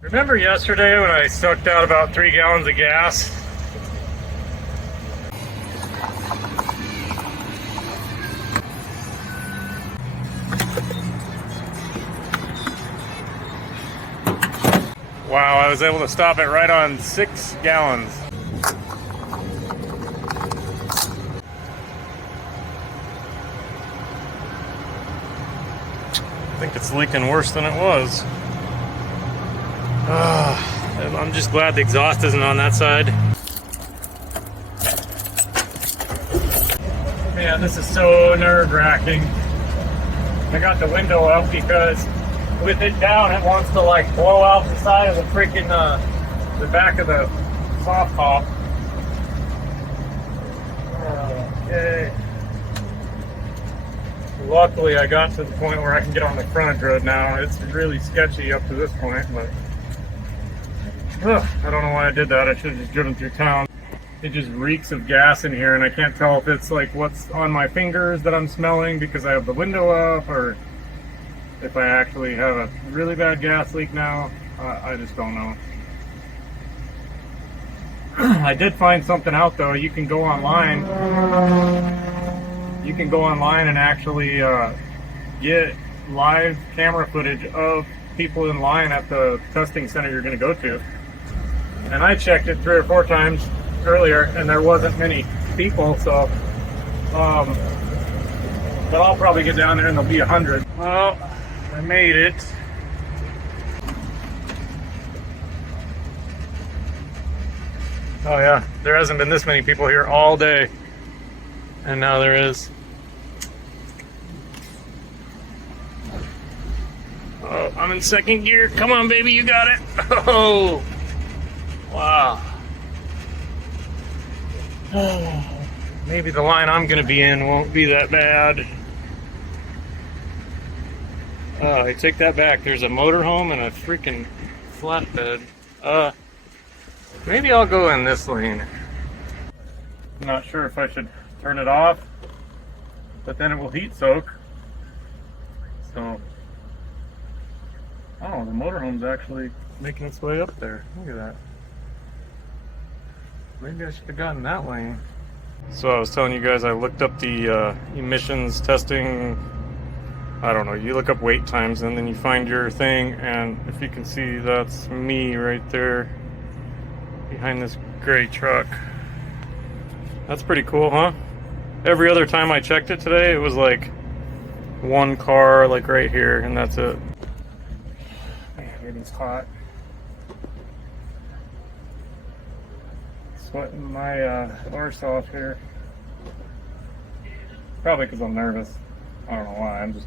Remember yesterday when I sucked out about 3 gallons of gas? Wow, I was able to stop it right on 6 gallons. I think it's leaking worse than it was. I'm just glad the exhaust isn't on that side. Man, this is so nerve-wracking. I got the window up because with it down, it wants to like blow out the side of the freaking, the back of the soft top. Okay. Luckily, I got to the point where I can get on the frontage road now. It's really sketchy up to this point, but I don't know why I did that. I should have just driven through town. It just reeks of gas in here, and I can't tell if it's like what's on my fingers that I'm smelling because I have the window up, or if I actually have a really bad gas leak now. I just don't know. I did find something out though. You can go online. You can go online and actually get live camera footage of people in line at the testing center you're going to go to. And I checked it 3 or 4 times earlier, and there wasn't many people. So, but I'll probably get down there and there'll be 100. Well, I made it. Oh yeah, there hasn't been this many people here all day, and now there is. Oh, I'm in second gear. Come on, baby, you got it. Oh, wow. Oh, maybe the line I'm gonna be in won't be that bad. Oh, I take that back. There's a motorhome and a freaking flatbed. Maybe I'll go in this lane. I'm not sure if I should turn it off, but then it will heat soak. So, oh, the motorhome's actually making its way up there. Look at that. Maybe I should have gotten that lane. So I was telling you guys, I looked up the emissions testing. I don't know, you look up wait times and then you find your thing, and if you can see, that's me right there behind this gray truck. That's pretty cool, huh? Every other time I checked it today, it was like one car like right here, and that's it. Man, it is hot. Sweating my arse off here. Probably because I'm nervous. I don't know why. I'm just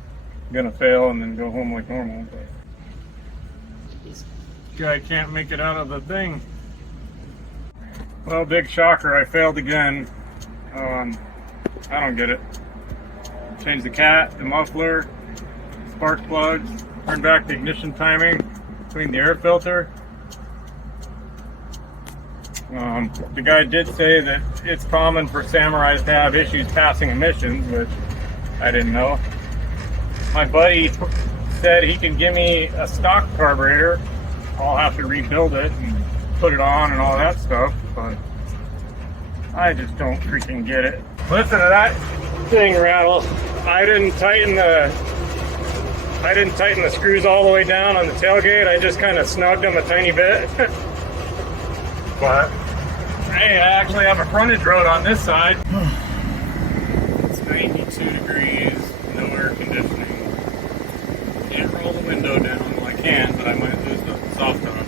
gonna fail and then go home like normal, but this guy can't make it out of the thing. Well, big shocker, I failed again. I don't get it. Changed the cat, the muffler, spark plugs, turned back the ignition timing, cleaned the air filter. The guy did say that it's common for Samurais to have issues passing emissions, which I didn't know. My buddy said he can give me a stock carburetor. I'll have to rebuild it and put it on and all that stuff, but I just don't freaking get it. Listen to that thing rattle. I didn't tighten the screws all the way down on the tailgate. I just kind of snugged them a tiny bit. But hey, I actually have a frontage road on this side. It's 92 degrees, no air conditioning. Can't roll the window down. Well, I can, but I might lose the soft top.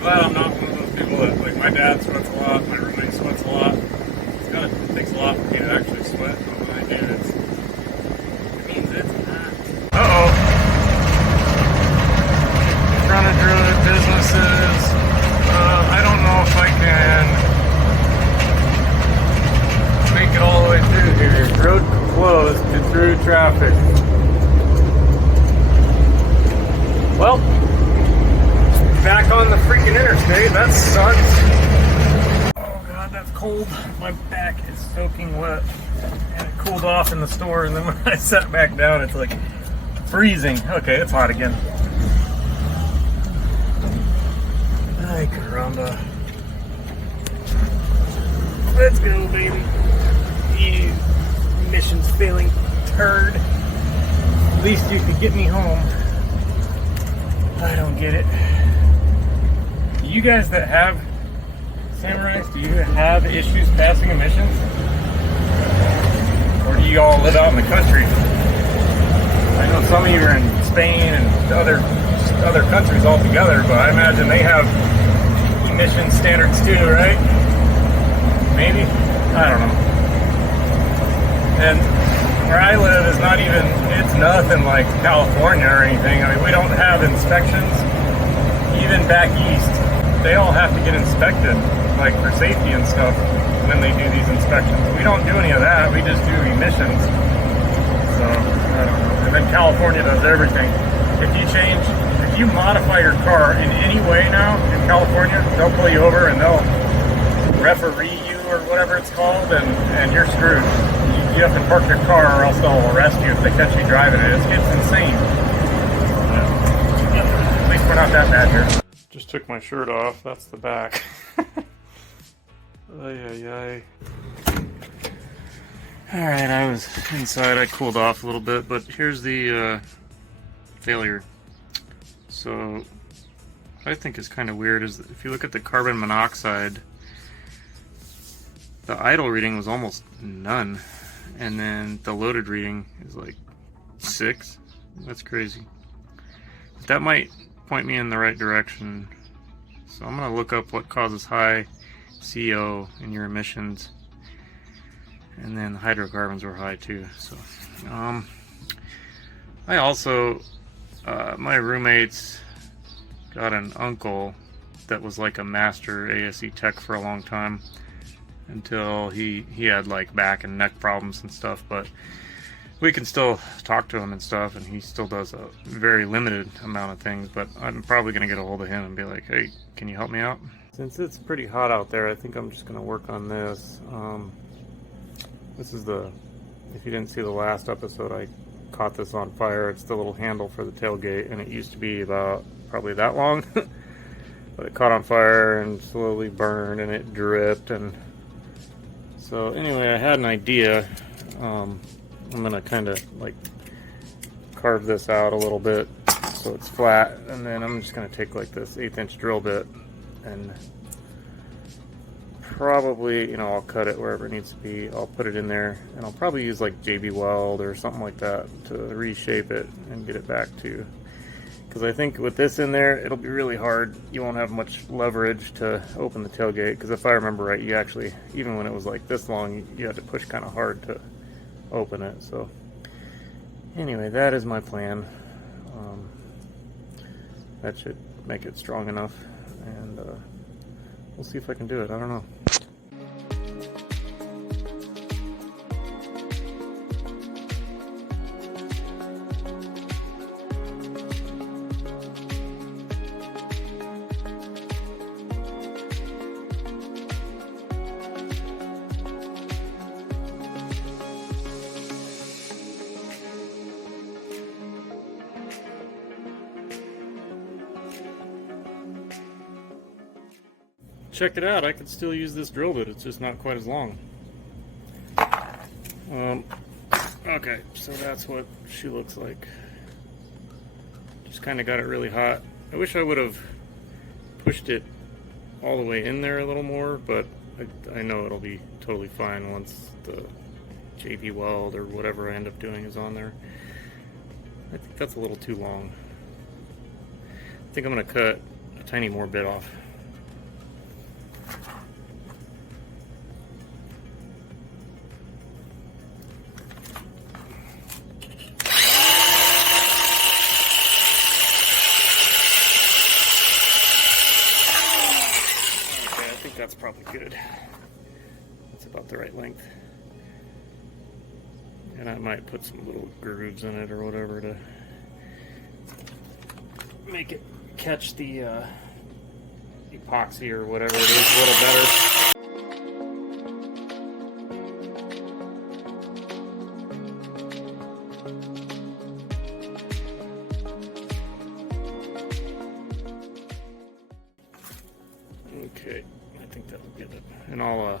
Glad I'm not one of those people that, like, my dad sweats a lot, my roommate sweats a lot. It takes a lot for me to actually sweat, but when I do, it means it's hot. Uh-oh. Frontage road, businesses. I don't know if I can make it all the way through here. Road closed to through traffic. Well, back on the freaking interstate. That sucks. Oh god, that's cold. My back is soaking wet. And it cooled off in the store, and then when I sat back down, it's like freezing. Okay, it's hot again. Ay, caramba. Let's go, baby. You mission's failing turd. At least you could get me home. I don't get it. You guys that have Samurais, do you have issues passing emissions? Or do you all live out in the country? I know some of you are in Spain and other countries altogether, but I imagine they have emission standards too, right? Maybe? I don't know. And where I live is not even, it's nothing like California or anything. I mean, we don't have inspections. Even back east, they all have to get inspected, like for safety and stuff, when they do these inspections. We don't do any of that, we just do emissions. So, I don't know. And then California does everything. If you modify your car in any way now in California, they'll pull you over and they'll referee you or whatever it's called, and you're screwed. You have to park your car or else they'll arrest you if they catch you driving it. It's insane. At least we're not that bad here. Just took my shirt off. That's the back. Ay, ay, ay. Alright, I was inside. I cooled off a little bit, but here's the failure. So, what I think is kind of weird is that if you look at the carbon monoxide, the idle reading was almost none. And then the loaded reading is like 6. That's crazy. But that might point me in the right direction. So I'm going to look up what causes high CO in your emissions. And then the hydrocarbons were high too. So I also, my roommates got an uncle that was like a master ASE tech for a long time. Until he had like back and neck problems and stuff, but we can still talk to him and stuff, and he still does a very limited amount of things. But I'm probably gonna get a hold of him and be like, hey, can you help me out? Since it's pretty hot out there, I think I'm just gonna work on this. This is if you didn't see the last episode, I caught this on fire. It's the little handle for the tailgate, and it used to be about probably that long. But it caught on fire and slowly burned, and it dripped. And so anyway, I had an idea. I'm gonna kind of like carve this out a little bit so it's flat, and then I'm just gonna take like this 1/8" drill bit and probably, you know, I'll cut it wherever it needs to be. I'll put it in there, and I'll probably use like JB Weld or something like that to reshape it and get it back to. Because I think with this in there, it'll be really hard. You won't have much leverage to open the tailgate. Because if I remember right, you actually, even when it was like this long, you had to push kind of hard to open it. So anyway, that is my plan. That should make it strong enough. And we'll see if I can do it. I don't know. Check it out, I could still use this drill bit, it's just not quite as long. Okay, so that's what she looks like. Just kind of got it really hot. I wish I would have pushed it all the way in there a little more, but I know it'll be totally fine once the JB Weld or whatever I end up doing is on there. I think that's a little too long. I think I'm going to cut a tiny more bit off. That's probably good. That's about the right length. And I might put some little grooves in it or whatever to make it catch the epoxy or whatever it is a little better. Okay, I think that'll get it. And I'll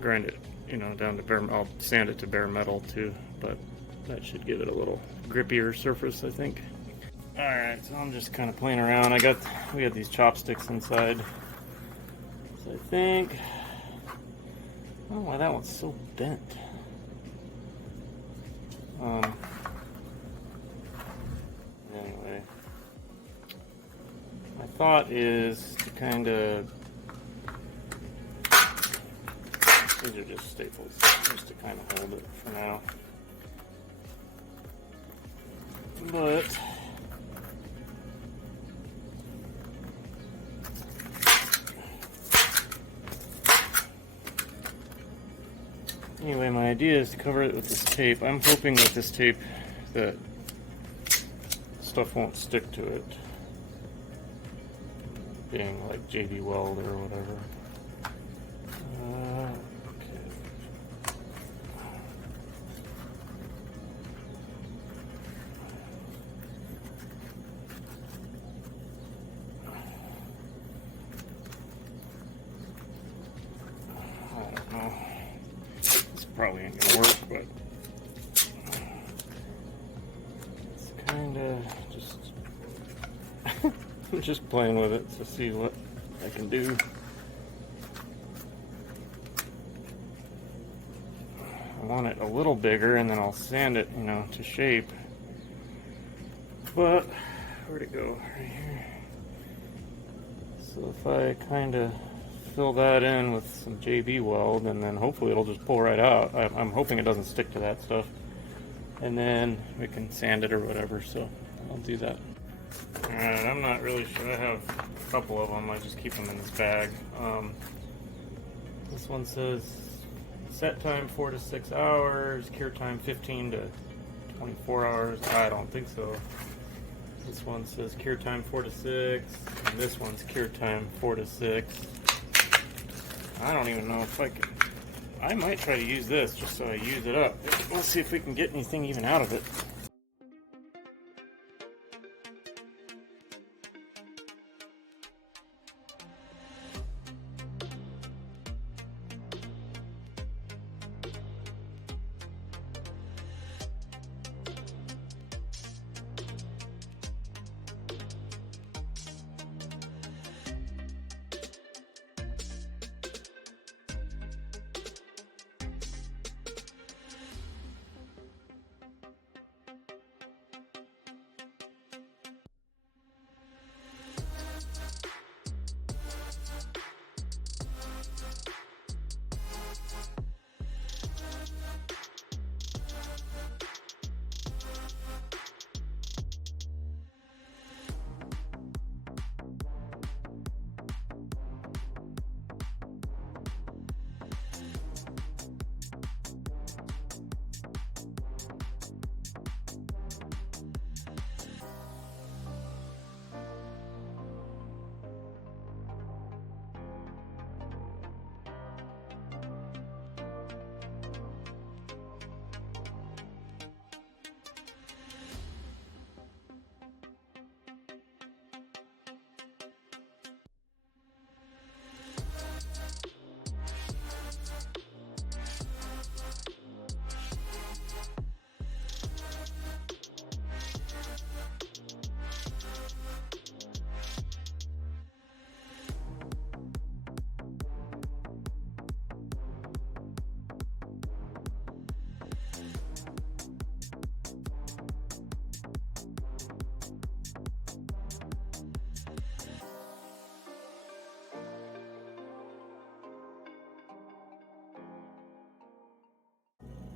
grind it, you know, down to bare. I'll sand it to bare metal too, but that should give it a little grippier surface, I think. All right, so I'm just kind of playing around. We got these chopsticks inside, so I think. I don't know why that one's so bent. Anyway, my thought is to kind of. These are just staples, just to kind of hold it for now. But anyway, my idea is to cover it with this tape. I'm hoping with this tape that stuff won't stick to it, being like JB Weld or whatever. Probably ain't gonna work, but it's kind of just I'm just playing with it to see what I can do. I want it a little bigger, and then I'll sand it, you know, to shape. But where'd it go? Right here. So if I kind of fill that in with some JB Weld, and then hopefully it'll just pull right out. I'm hoping it doesn't stick to that stuff, and then we can sand it or whatever, so I'll do that. Alright, I'm not really sure. I have a couple of them. I just keep them in this bag. This one says set time 4 to 6 hours, cure time 15 to 24 hours. I don't think so. This one says cure time 4 to 6, and this one's cure time 4 to 6. I don't even know if I can. I might try to use this just so I use it up. Let's see if we can get anything even out of it.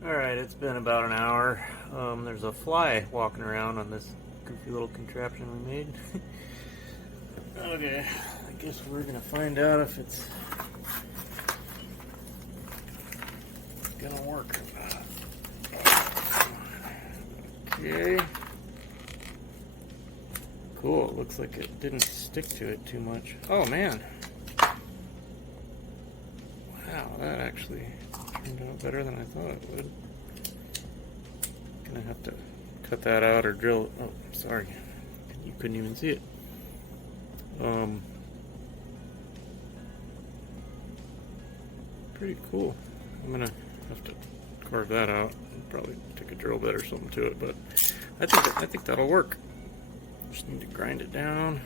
Alright, it's been about an hour. There's a fly walking around on this goofy little contraption we made. Okay, I guess we're gonna find out if it's gonna work or not. Okay. Cool, it looks like it didn't stick to it too much. Oh man. Wow, that actually turned out better than I thought it would. Gonna have to cut that out or drill. Oh, sorry, you couldn't even see it. pretty cool. I'm gonna have to carve that out and probably take a drill bit or something to it, but I think that'll work. Just need to grind it down.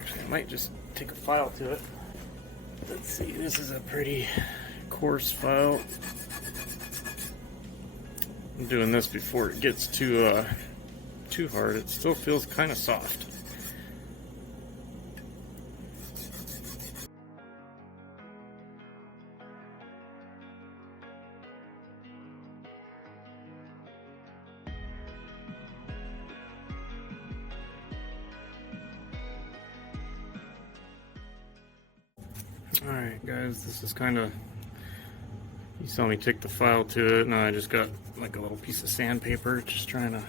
Actually, I might just take a file to it. Let's see, this is a pretty coarse file. I'm doing this before it gets too hard. It still feels kind of soft. Alright guys, this is kind of, you saw me take the file to it, and I just got like a little piece of sandpaper, just trying to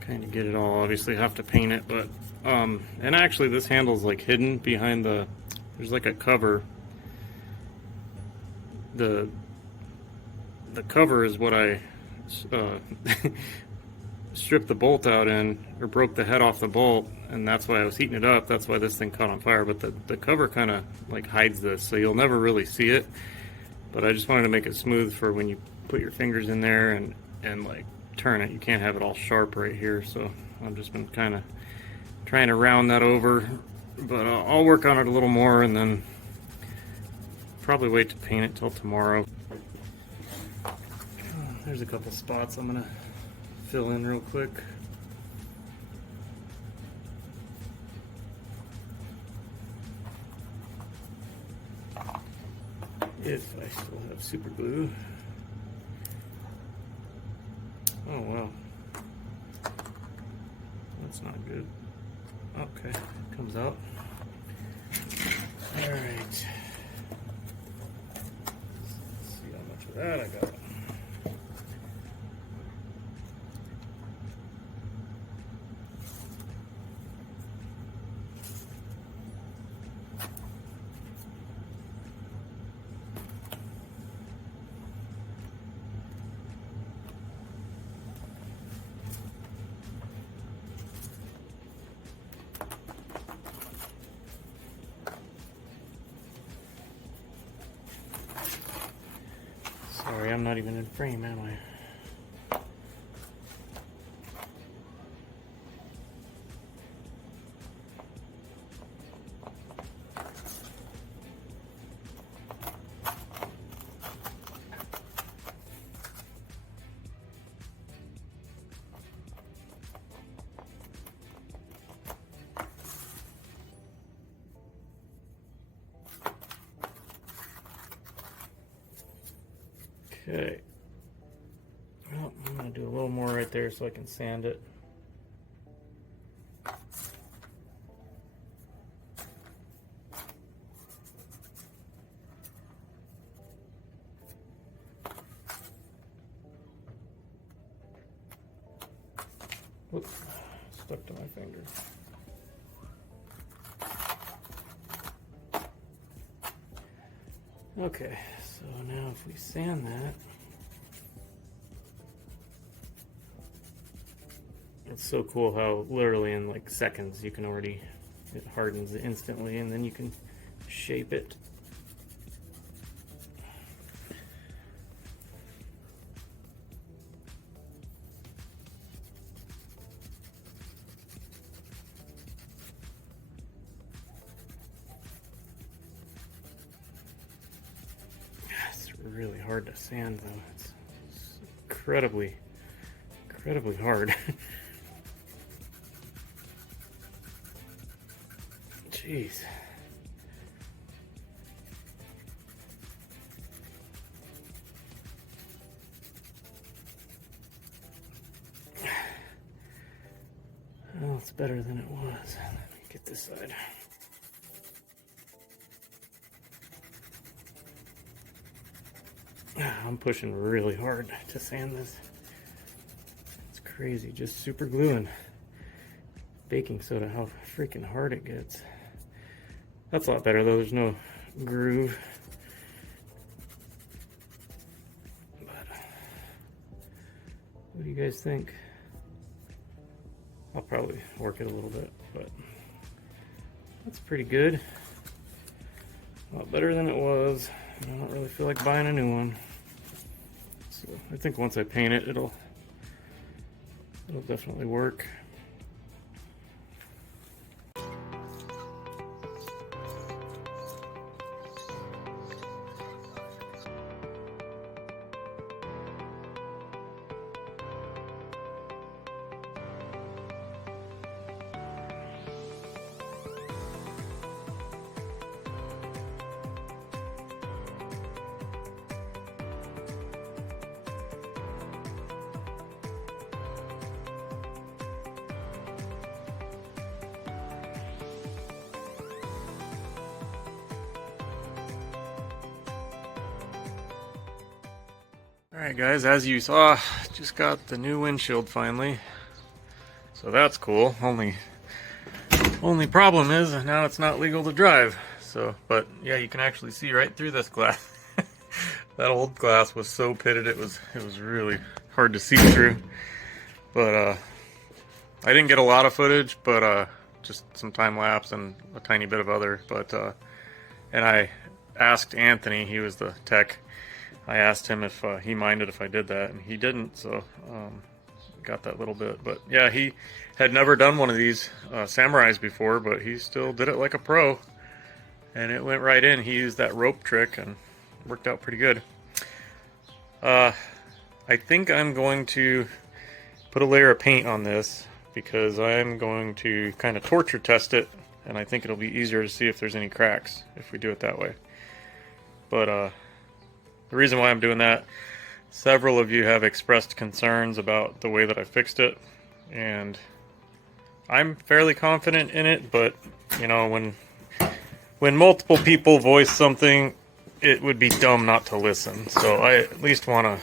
kind of get it all. Obviously have to paint it, but and actually this handle's like hidden behind there's like a cover. The cover is what I stripped the bolt out in, or broke the head off the bolt, and that's why I was heating it up. That's why this thing caught on fire. But the cover kind of like hides this, so you'll never really see it. But I just wanted to make it smooth for when you put your fingers in there and like turn it. You can't have it all sharp right here, so I've just been kind of trying to round that over. But I'll work on it a little more, and then probably wait to paint it till tomorrow. There's a couple spots I'm gonna fill in real quick. If I still have super glue. Oh wow, that's not good. Okay, comes out. All right, let's see how much of that I got. Sorry, I'm not even in frame, am I? Okay. Well, I'm going to do a little more right there so I can sand it. Whoops, stuck to my finger. Okay, so now if we sand that, it's so cool how literally in like seconds you can already, it hardens instantly, and then you can shape it. It's really hard to sand though. It's incredibly hard. Jeez. Well, it's better than it was. Let me get this side. I'm pushing really hard to sand this. It's crazy, just super gluing baking soda, how freaking hard it gets. That's a lot better though, there's no groove. But what do you guys think? I'll probably work it a little bit, but that's pretty good. A lot better than it was. I don't really feel like buying a new one. So I think once I paint it, it'll definitely work. Alright guys, as you saw, just got the new windshield finally. So that's cool. Only problem is now it's not legal to drive. So, but yeah, you can actually see right through this glass. That old glass was so pitted it was really hard to see through. But I didn't get a lot of footage, but just some time lapse and a tiny bit of other. But and I asked Anthony, he was the tech. I asked him if he minded if I did that, and he didn't, so got that little bit. But yeah, he had never done one of these Samurais before, but he still did it like a pro, and it went right in. He used that rope trick, and it worked out pretty good. I think I'm going to put a layer of paint on this, because I'm going to kind of torture test it, and I think it'll be easier to see if there's any cracks if we do it that way. But the reason why I'm doing that, several of you have expressed concerns about the way that I fixed it, and I'm fairly confident in it, but you know, when multiple people voice something, it would be dumb not to listen. So I at least want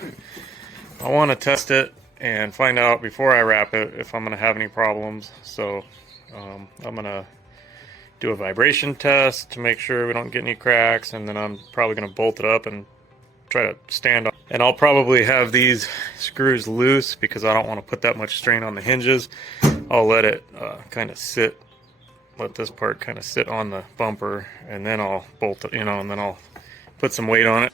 to test it and find out before I wrap it if I'm going to have any problems. So I'm going to do a vibration test to make sure we don't get any cracks, and then I'm probably going to bolt it up and try to stand on. And I'll probably have these screws loose because I don't want to put that much strain on the hinges. I'll let it kind of sit, let this part kind of sit on the bumper, and then I'll bolt it, you know, and then I'll put some weight on it.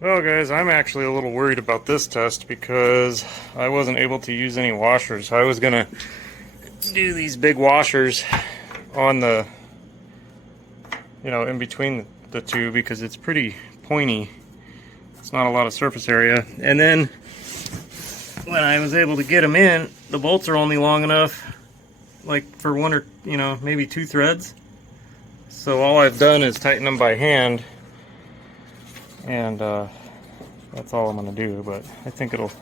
Well guys, I'm actually a little worried about this test because I wasn't able to use any washers. I was gonna do these big washers on the, you know, in between the two because it's pretty pointy. It's not a lot of surface area. And then when I was able to get them in, the bolts are only long enough like for one or, you know, maybe two threads. So all I've done is tighten them by hand. And that's all I'm going to do, but I think it'll,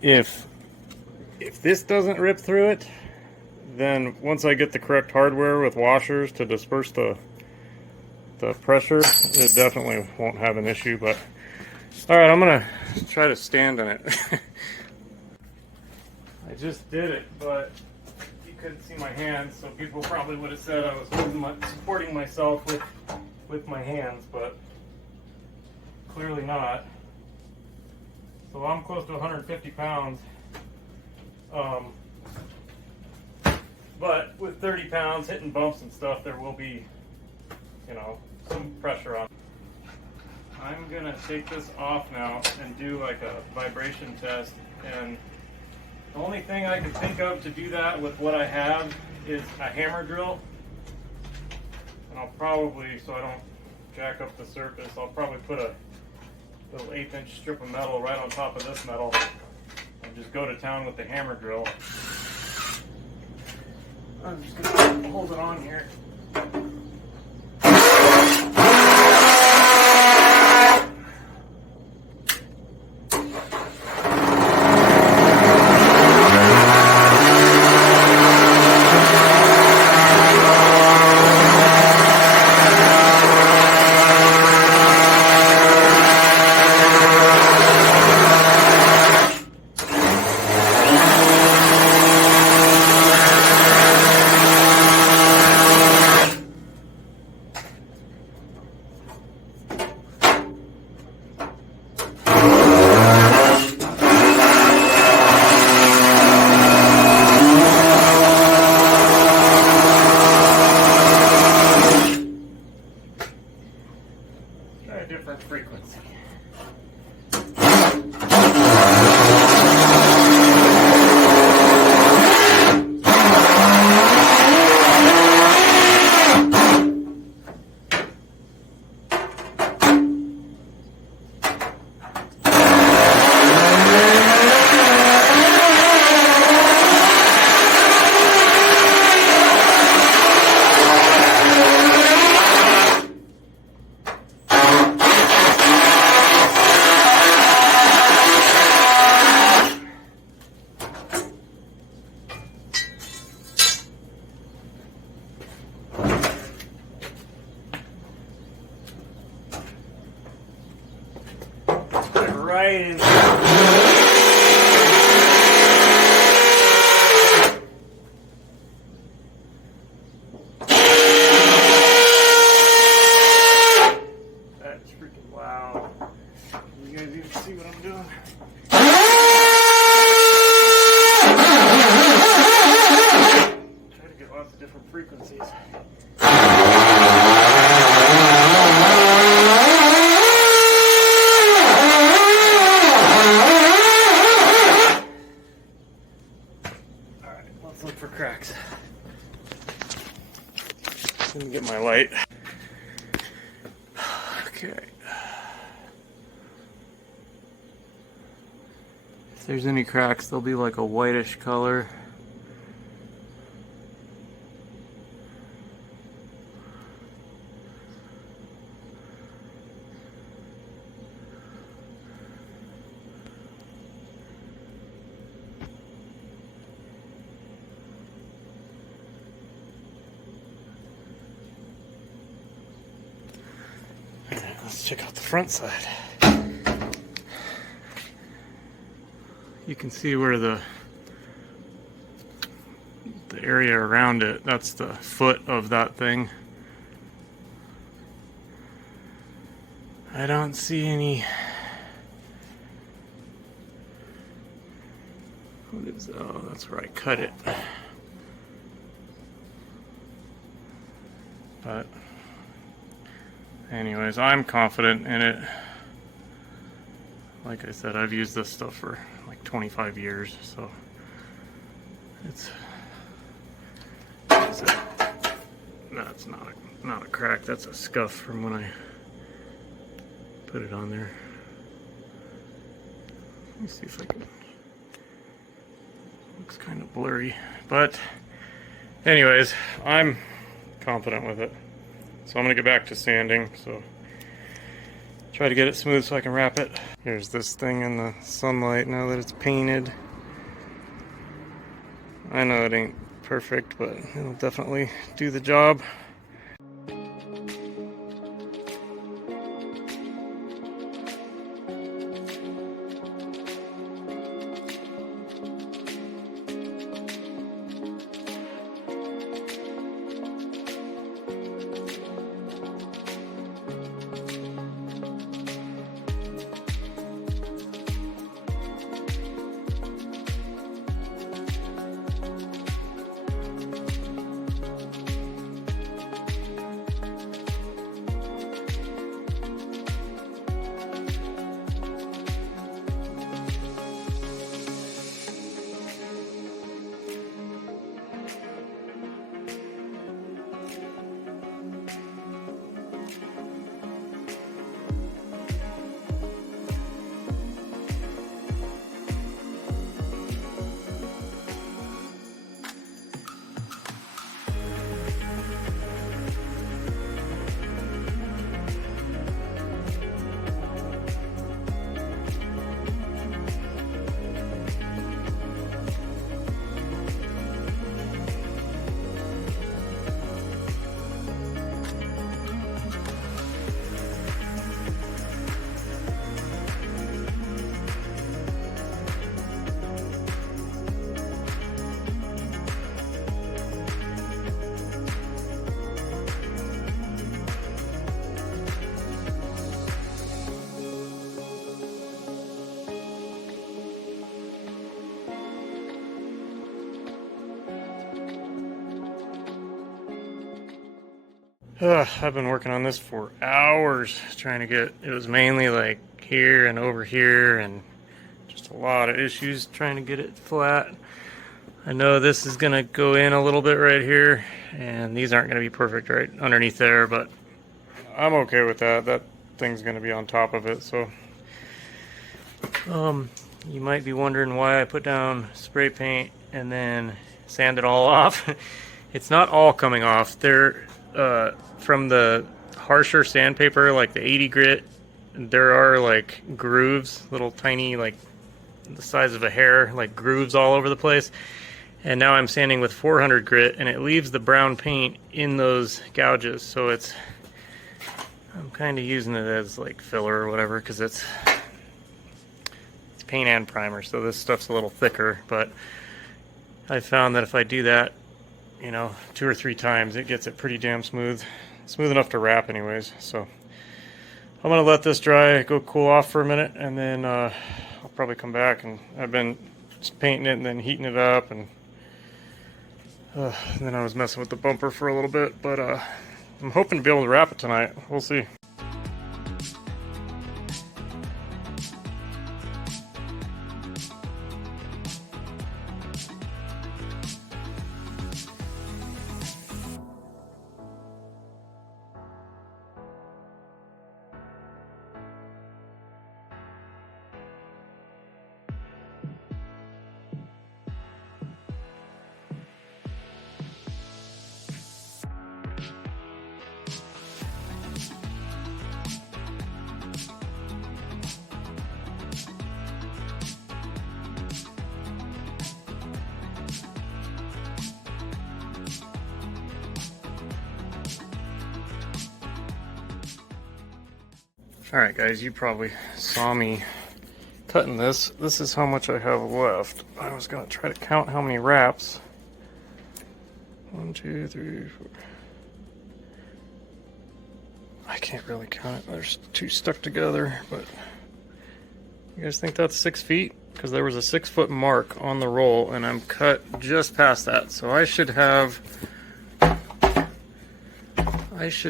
if this doesn't rip through it, then once I get the correct hardware with washers to disperse the pressure, it definitely won't have an issue. But alright, I'm going to try to stand on it. I just did it, but you couldn't see my hands, so people probably would have said I was supporting myself with my hands, but clearly not. So I'm close to 150 pounds. But with 30 pounds hitting bumps and stuff, there will be, you know, some pressure on. I'm gonna take this off now and do like a vibration test. And the only thing I can think of to do that with what I have is a hammer drill. And I'll probably, so I don't jack up the surface, I'll probably put a little 1/8" strip of metal right on top of this metal and just go to town with the hammer drill. I'm just gonna hold it on here. Different frequency. Right in. That's freaking loud. You guys even see what I'm doing? Try to get lots of different frequencies. Look for cracks. Let me get my light. Okay. If there's any cracks, they'll be like a whitish color. Let's check out the front side. You can see where the area around it, that's the foot of that thing. I don't see any. What is, oh, that's where I cut it. But anyways, I'm confident in it. Like I said, I've used this stuff for like 25 years, so that's not a crack, that's a scuff from when I put it on there. Let me see if I can. Looks kind of blurry, but anyways, I'm confident with it. So I'm gonna get back to sanding, so try to get it smooth so I can wrap it. Here's this thing in the sunlight now that it's painted. I know it ain't perfect, but it'll definitely do the job. I've been working on this for hours trying to get, it was mainly like here and over here and just a lot of issues trying to get it flat. I know this is gonna go in a little bit right here and these aren't gonna be perfect right underneath there, but I'm okay with that. That thing's gonna be on top of it. So you might be wondering why I put down spray paint and then sand it all off. It's not all coming off. They're from the harsher sandpaper, like the 80 grit, there are like grooves, little tiny, like the size of a hair, like grooves all over the place. And now I'm sanding with 400 grit and it leaves the brown paint in those gouges. So I'm kind of using it as like filler or whatever, because it's paint and primer, so this stuff's a little thicker. But I found that if I do that, you know, 2 or 3 times, it gets it pretty damn smooth enough to wrap anyways. So I'm gonna let this dry, go cool off for a minute, and then I'll probably come back. And I've been just painting it and then heating it up, and then I was messing with the bumper for a little bit, but I'm hoping to be able to wrap it tonight. We'll see. Alright guys, you probably saw me cutting this. This is how much I have left. I was going to try to count how many wraps. 1, 2, 3, 4. I can't really count it. There's 2 stuck together, but you guys think that's 6 feet? Because there was a 6-foot mark on the roll and I'm cut just past that. So I should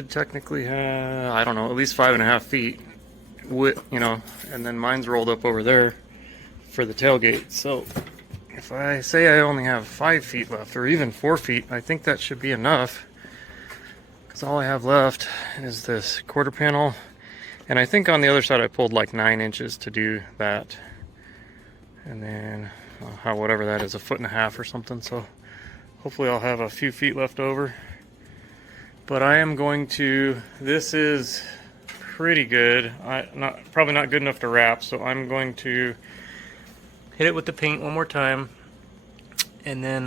technically have, I don't know, at least 5.5 feet width, you know, and then mine's rolled up over there for the tailgate. So if I say I only have 5 feet left, or even 4 feet, I think that should be enough, because all I have left is this quarter panel, and I think on the other side I pulled like 9 inches to do that, and then whatever that is, 1.5 feet or something. So hopefully I'll have a few feet left over. But I am going to, this is pretty good. Probably not good enough to wrap, so I'm going to hit it with the paint one more time. And then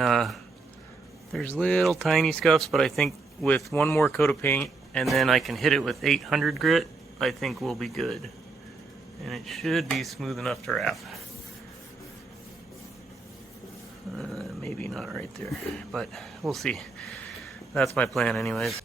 there's little tiny scuffs, but I think with one more coat of paint, and then I can hit it with 800 grit, I think we'll be good. And it should be smooth enough to wrap. Maybe not right there, but we'll see. That's my plan anyways.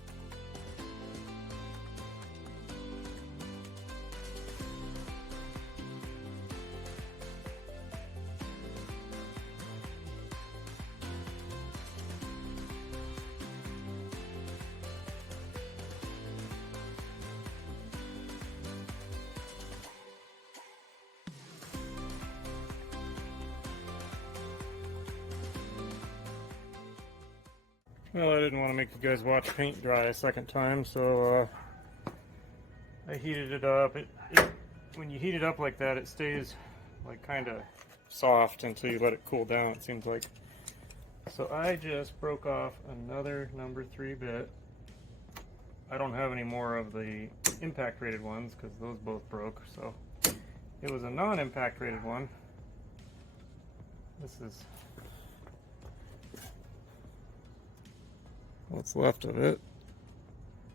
Well, I didn't want to make you guys watch paint dry a second time, so I heated it up. When you heat it up like that, it stays like kind of soft until you let it cool down, it seems like. So I just broke off another number 3 bit. I don't have any more of the impact rated ones because those both broke, so it was a non-impact rated one. This is what's left of it.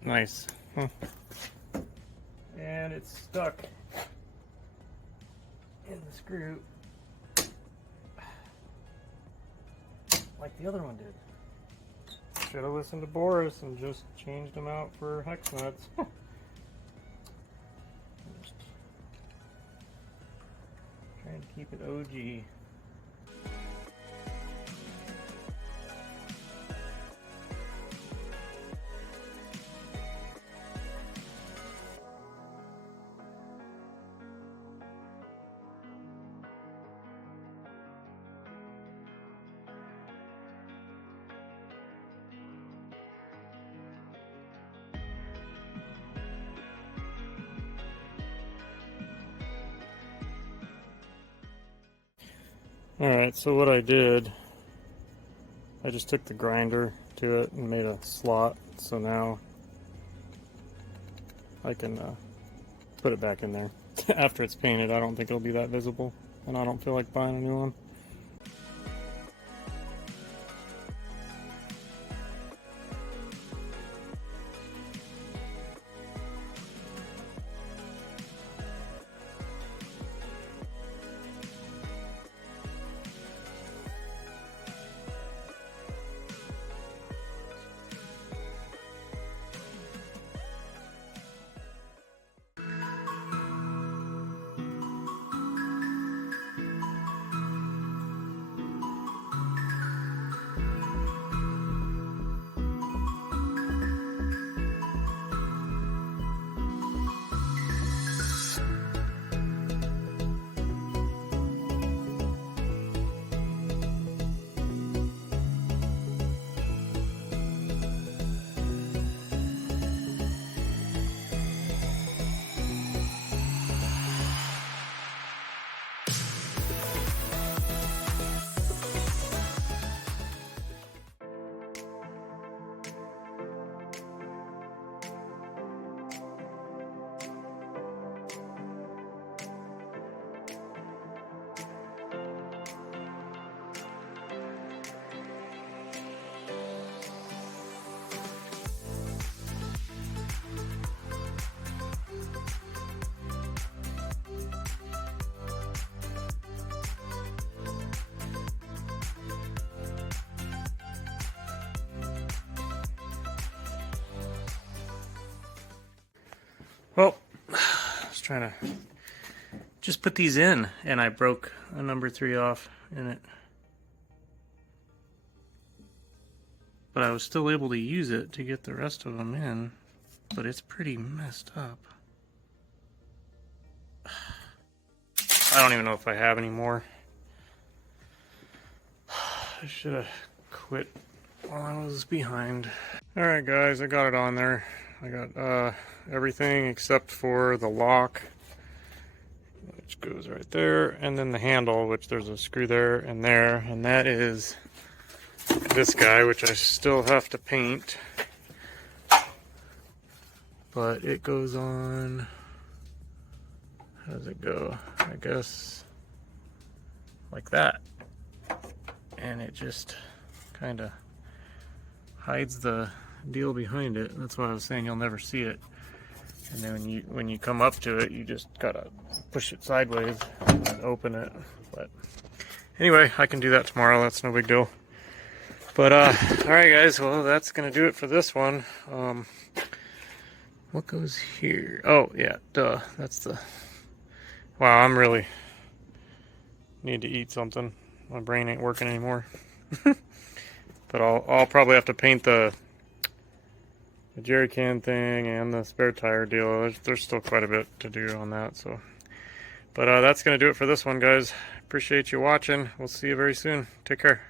Nice. Huh. And it's stuck in the screw like the other one did. Should have listened to Boris and just changed them out for hex nuts. Just trying to keep it OG. Alright, so what I did, I just took the grinder to it and made a slot, so now I can put it back in there. After it's painted, I don't think it'll be that visible, and I don't feel like buying a new one. Well, I was trying to just put these in, and I broke a number 3 off in it. But I was still able to use it to get the rest of them in, but it's pretty messed up. I don't even know if I have any more. I should have quit while I was behind. Alright guys, I got it on there. I got everything except for the lock, which goes right there, and then the handle, which there's a screw there, and that is this guy, which I still have to paint, but it goes on, how does it go? I guess like that, and it just kind of hides the deal behind it. That's why I was saying you'll never see it. And then when you come up to it, you just gotta push it sideways and open it. But anyway, I can do that tomorrow. That's no big deal. But all right, guys. Well, that's gonna do it for this one. What goes here? Oh yeah, duh. That's the. Wow, I'm really need to eat something. My brain ain't working anymore. But I'll probably have to paint the jerry can thing and the spare tire deal. There's still quite a bit to do on that. So, but that's gonna do it for this one, guys. Appreciate you watching. We'll see you very soon. Take care.